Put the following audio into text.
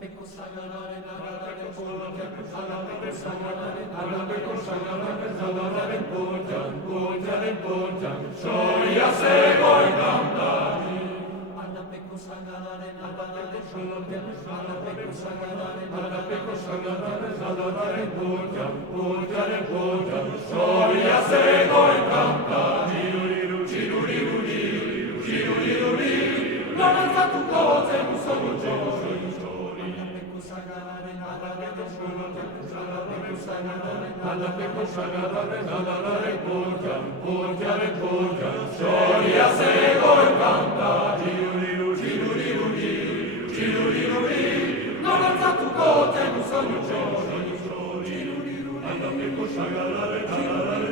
peko sagararen agararen borjan, peko sagararen agararen borjan, soia zegoen kantari. Peko sagararen agararen borjan, soia zegoen kantari. Lorantzatuko zen uzonu txori. Peko sagararen agararen borjan, soia zegoen kantari. Lorantzatuko zen uzonu txori. Peko sagararen